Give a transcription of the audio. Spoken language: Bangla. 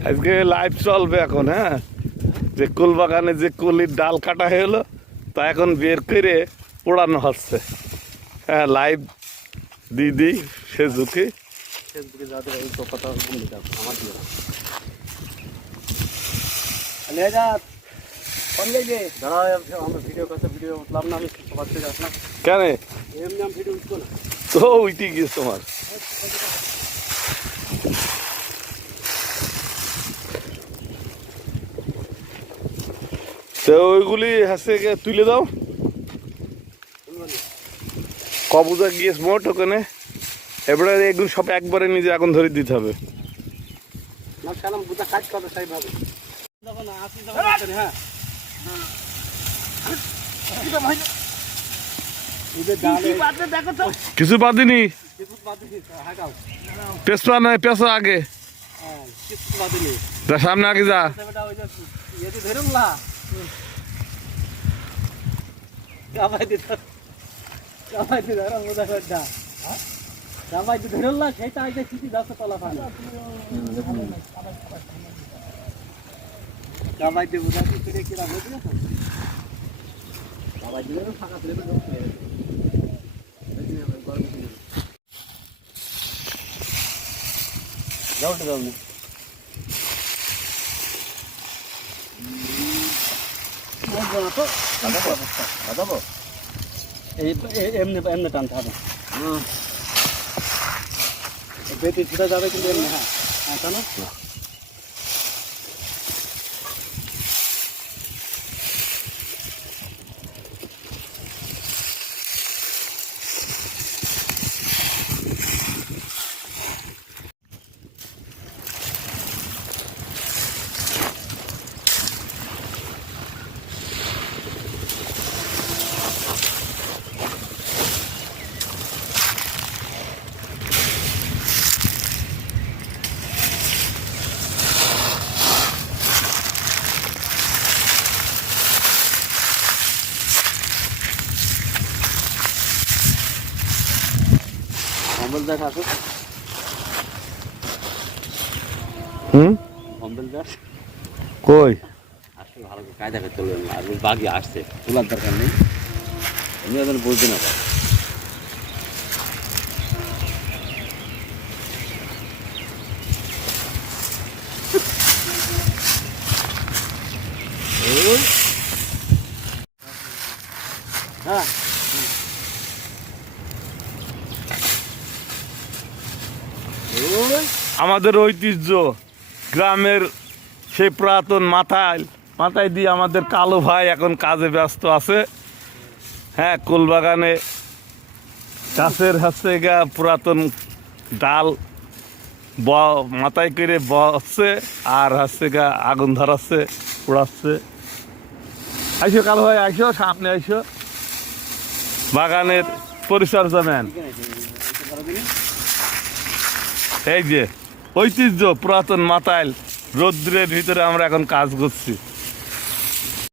আজকে লাইভ চলবে এখন হ্যাঁ? যে কুল বাগানে যে কুলির ডাল কাটা হয়ে গেলো তা এখন বের করে পোড়ানো হচ্ছে। হ্যাঁ লাইভ দিয়ে দিই ফেসবুকে ফেসবুকে যাদের তো কথা আমার দিয়ে কোন? যাইবে দাঁড়াও আমরা ভিডিও করতে ভিডিও উঠলাম না আমি সবার থেকে আসলাম কেন এমনি আমি ভিডিও উঠবো না তো উইটি গিয়েছে তোমার তো ওইগুলি হাসে তুলে দাও। কবুজা গিয়েছ মোট ওখানে। এবারে এগুলো সব একবারে নিজে আগুন ধরে দিতে হবে। কিছু বাদিনি পেছপা নয় পেছো আগে। সামনে আগে যা। ধরুন না কামাই দিতে কামাই দিতে ধরো মোদা করডা কামাই দিতে ধরুন না সেটা আগে চিঠি যাচ্ছে তলা পানি কামাই দিয়ে বোঝা কি করে কিরা বুঝলে তো কামাই দিলে ফাঁকা দিলে তো যাও যাও না এই এ- এমনি এমনি টানতে হবে। বেটি ছিটা যাবে কিন্তু এমনি হ্যাঁ। হ্যাঁ টানো। কম্বল দেখ আসো হুম? কম্বল দেখ কই? আসলে ভালো করে কায়দা করতে হবে আর বাঘি আসছে তোলার দরকার নেই। এমনি ওদের বুঝবে না ভাই হ্যাঁ। আমাদের ঐতিহ্য, গ্রামের সেই পুরাতন মাথায় মাথায় দিয়ে আমাদের কালো ভাই এখন কাজে ব্যস্ত আছে। হ্যাঁ কুলবাগানে গাছের হচ্ছে গা পুরাতন ডাল ব, মাথায় করে বসছে আর হচ্ছে গা আগুন ধরাচ্ছে পোড়াচ্ছে আইসো কালো ভাই, আইসো, সামনে আইসো। বাগানের পরিচর্যা নেন এই যে ঐতিহ্য পুরাতন মাতাইল রৌদ্রের ভিতরে আমরা এখন কাজ করছি।